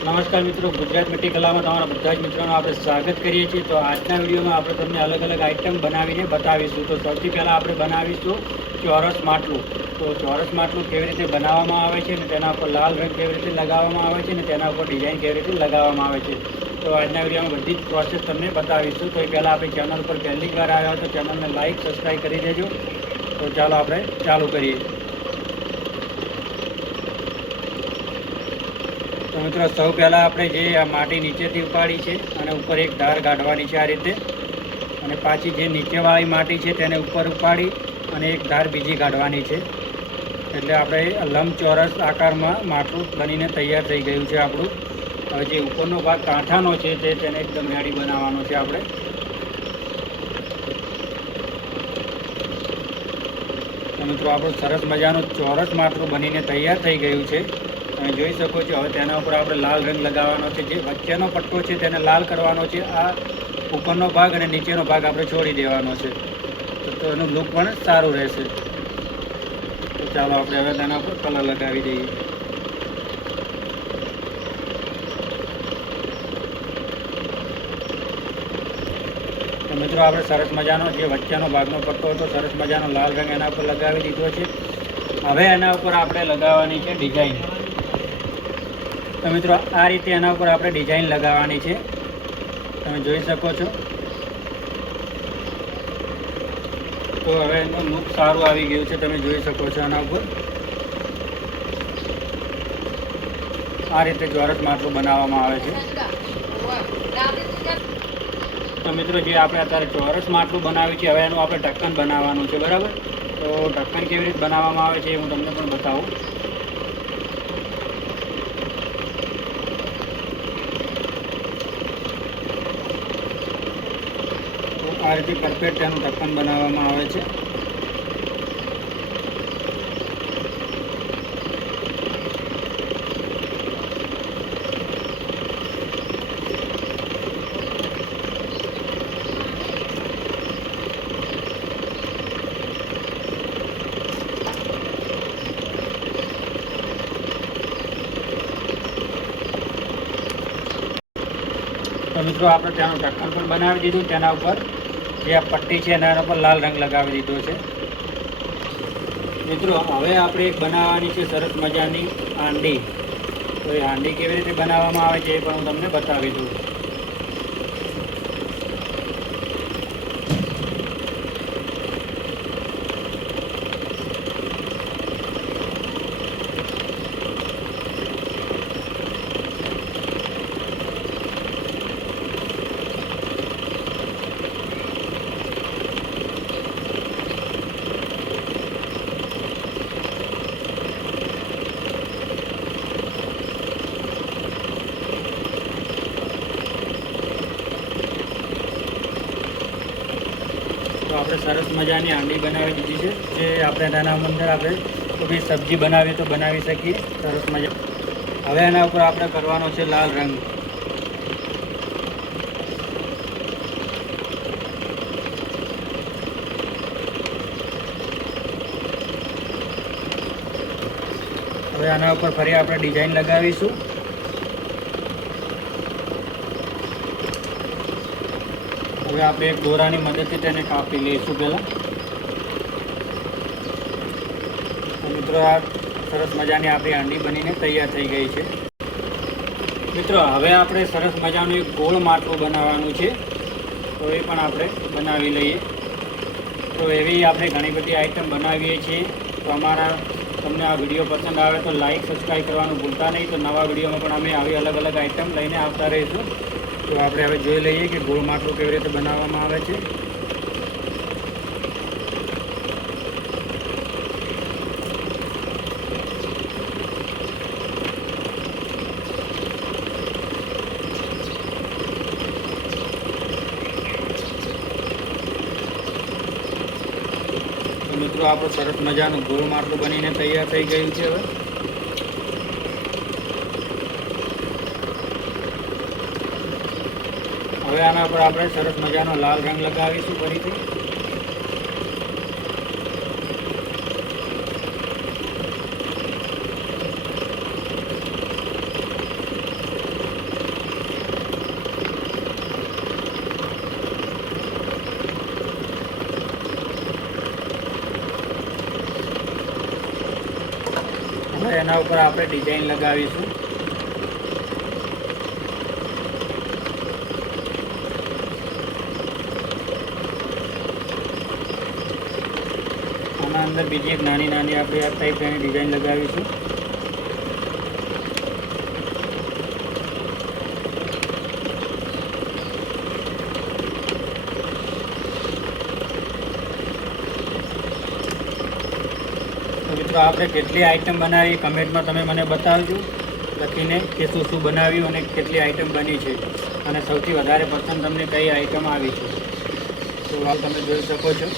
નમસ્કાર મિત્રો, ગુજરાત મિટ્ટી કલામાં તમારા બધા જ મિત્રોનું આપણે સ્વાગત કરીએ છીએ। તો આજના વિડીયોમાં આપણે તમને અલગ અલગ આઇટમ બનાવીને બતાવીશું। તો સૌથી પહેલાં આપણે બનાવીશું ચોરસ માટલું। તો ચોરસ માટલું કેવી રીતે બનાવવામાં આવે છે અને તેના ઉપર લાલ રંગ કેવી રીતે લગાવવામાં આવે છે અને તેના ઉપર ડિઝાઇન કેવી રીતે લગાવવામાં આવે છે, તો આજના વિડીયોમાં બધી જ પ્રોસેસ તમને બતાવીશું। તો એ પહેલાં આપણે ચેનલ પર પહેલી વાર આવ્યા હોય તો ચેનલને લાઇક સબસ્ક્રાઈબ કરી દેજો। તો ચાલો આપણે ચાલુ કરીએ। તો મિત્રો સૌ પહેલાં આપણે જે આ માટી નીચેથી ઉપાડી છે અને ઉપર એક ધાર કાઢવાની છે આ રીતે, અને પાછી જે નીચેવાળી માટી છે તેને ઉપર ઉપાડી અને એક ધાર બીજી કાઢવાની છે, એટલે આપણે લંબચોરસ આકારમાં માટલું બનીને તૈયાર થઈ ગયું છે આપણું। હવે જે ઉપરનો ભાગ કાંઠાનો છે તેને એકદમ રેડી બનાવવાનો છે આપણે। તો મિત્રો આપણું સરસ મજાનું ચોરસ માટલું બનીને તૈયાર થઈ ગયું છે, તમે જોઈ શકો છો। હવે તેના ઉપર આપણે લાલ રંગ લગાવવાનો છે, જે વચ્ચેનો પટ્ટો છે તેને લાલ કરવાનો છે, આ ઉપરનો ભાગ અને નીચેનો ભાગ આપણે છોડી દેવાનો છે, તો એનું લુક પણ સારું રહેશે। તો ચાલો આપણે હવે તેના ઉપર કલર લગાવી દઈએ। તો મિત્રો આપણે સરસ મજાનો જે વચ્ચેનો ભાગનો પટ્ટો હતો સરસ મજાનો લાલ રંગ એના ઉપર લગાવી દીધો છે। હવે એના ઉપર આપણે લગાવવાની છે ડિઝાઇન। તો મિત્રો આ રીતે એના ઉપર આપણે ડિઝાઇન લગાવવાની છે, તમે જોઈ શકો છો। તો હવે એનું લુક સારું આવી ગયું છે, તમે જોઈ શકો છો। એના ઉપર આ રીતે ચોરસ માટલું બનાવવામાં આવે છે। તો મિત્રો જે આપણે અત્યારે ચોરસ માટલું બનાવ્યું છે, હવે એનું આપણે ઢક્કન બનાવવાનું છે, બરાબર। તો ઢક્કન કેવી રીતે બનાવવામાં આવે છે એ હું તમને પણ બતાવું। આ રીતે પરફેક્ટ એનું ઢક્કન બનાવવામાં આવે છે। તો મિત્રો આપણે ત્યાંનું ઢક્કન પણ બનાવી દીધું, તેના ઉપર જે આ પટ્ટી છે એના પર લાલ રંગ લગાવી દીધો છે। મિત્રો હવે આપણે એક બનાવવાની છે સરસ મજાની હાંડી। તો એ હાંડી કેવી રીતે બનાવવામાં આવે છે એ પણ હું તમને બતાવી દઉં। તો આપણે સરસ મજાની હાંડી બનાવી દીધી છે, જે આપણે તેના અંદર આપણે કોઈ સબ્જી બનાવીએ તો બનાવી શકીએ સરસ મજા। હવે એના ઉપર આપણે કરવાનો છે લાલ રંગ। હવે આના ઉપર ફરી આપણે ડિઝાઇન લગાવીશું। હવે આપણે એક દોરાની મદદથી તેને કાપી લઈશું પહેલાં। મિત્રો આ સરસ મજાની આપણી હાંડી બનીને તૈયાર થઈ ગઈ છે। મિત્રો હવે આપણે સરસ મજાનું એક ગોળ માટલું બનાવવાનું છે, તો એ પણ આપણે બનાવી લઈએ। તો એવી આપણે ઘણી બધી આઈટમ બનાવીએ છીએ। તો તમને આ વિડીયો પસંદ આવે તો લાઇક સબસ્ક્રાઈબ કરવાનું ભૂલતા નહીં। તો નવા વિડીયોમાં પણ અમે આવી અલગ અલગ આઈટમ લઈને આવતા રહીશું। તો આપણે હવે જોઈ લઈએ કે ગોળ માટલું કેવી રીતે બનાવવામાં આવે છે। તો મિત્રો આપણું સરસ મજાનું ગોળ માટલું બનીને તૈયાર થઈ ગયું છે। હવે આના પર આપણે સરસ મજાનો લાલ રંગ લગાવીશું ફરીથી। આના ઉપર આપણે ડિઝાઇન લગાવીશું. આના અંદર બીજી એક નાની નાની આપણે આ ટાઈપ એની ડિઝાઇન લગાવીશું. તો મિત્રો આપણે કેટલી આઈટમ બનાવી કમેન્ટમાં તમે મને બતાવજો લખીને કે શું શું બનાવ્યું અને કેટલી આઈટમ બની છે અને સૌથી વધારે પસંદ તમને કઈ આઈટમ આવી છે. તો હાલ તમે જોઈ શકો છો.